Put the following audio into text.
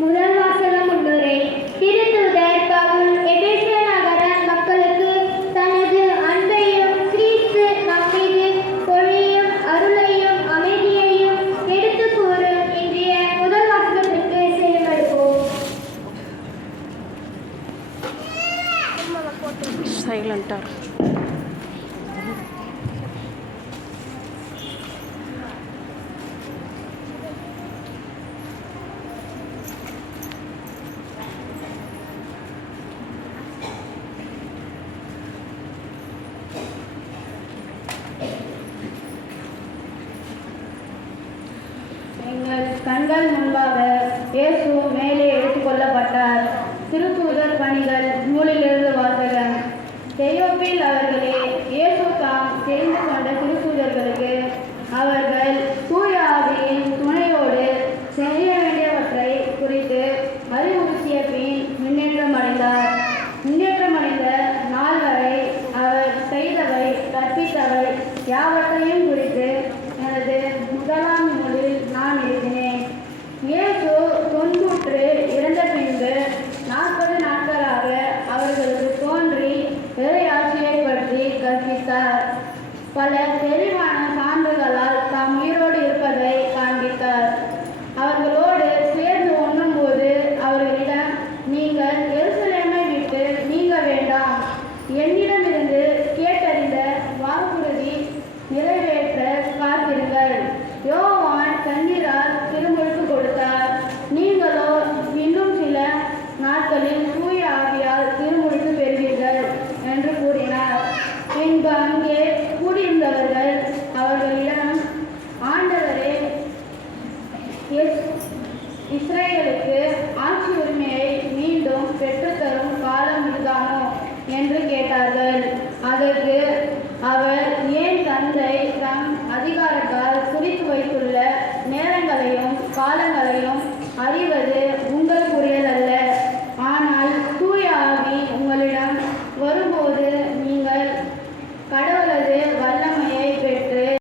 முதல் வாசகம் முன்னுரை. திருத்தூதர் பவுல் எபேசிய நகர மக்களுக்கு தனது அன்பையும் கிறிஸ்து நம்மீது பொழியும் அருளையும் அமைதியையும் எடுத்துக் கூறும் இன்றைய முதல் வாசகத்திற்கு செவிமடுப்போம். சைலண்டா எங்கள் கண்கள் முன்பாக இயேசு மேலே எடுத்துக்கொள்ளப்பட்டார். திருத்தூதர் பணிகள் நூலிலிருந்து வாசகம். தெயோப்பில் அவர்களே, இயேசு தாம் தெரிந்து கொண்ட திருத்தூதர்களுக்கு அவர்கள் தூய ஆவியின் துணையோடு செய்ய வேண்டியவற்றை குறித்து அறிவுறுத்திய பின் முன்னேற்றமடைந்த நாள் வரை அவர் செய்தவை கற்பித்தவை யாவற்றையும் குறித்து எனது முதலாம் நூலில் நான் எழுதினேன். இயேசு தொன்றுற்று இறந்த பின்பு 40 நாட்களாக அவர்களுக்கு தோன்றி இறையாட்சியை பற்றி கற்பித்தார். பல தெளிவான சான்றுகளால் தாம் உயிரோடு இருப்பதை காண்பித்தார். அவர்களோடு சேர்ந்து உண்ணும்போது அவர்களிடம், நீங்கள் எருசலேமை விட்டு நீங்க வேண்டாம், என்னிடமிருந்து கேட்டறிந்த வாக்குறுதி நிறைவேற்ற காத்திருங்கள். யோவான் தண்ணீரால் திருமுழுக்கு கொடுத்தார், நீங்களோ இன்னும் சில நாட்களில் தூய ஆவியால் திருமுழுக்கு பெறுவீர்கள் என்று கூறினார். பின்பு அங்கே கூடியிருந்தவர்கள் அவர்களிடம், ஆண்டவரே, இஸ்ரேலுக்கு ஆட்சி உரிமையை மீண்டும் பெற்றுத்தரும் காலம் இதுதானோ என்று கேட்டார்கள். அதற்கு அவர், ஏன் தந்தை தம் அதிகாரத்தால் குறித்து வைத்துள்ள நேரங்களையும் காலங்களையும் அறிய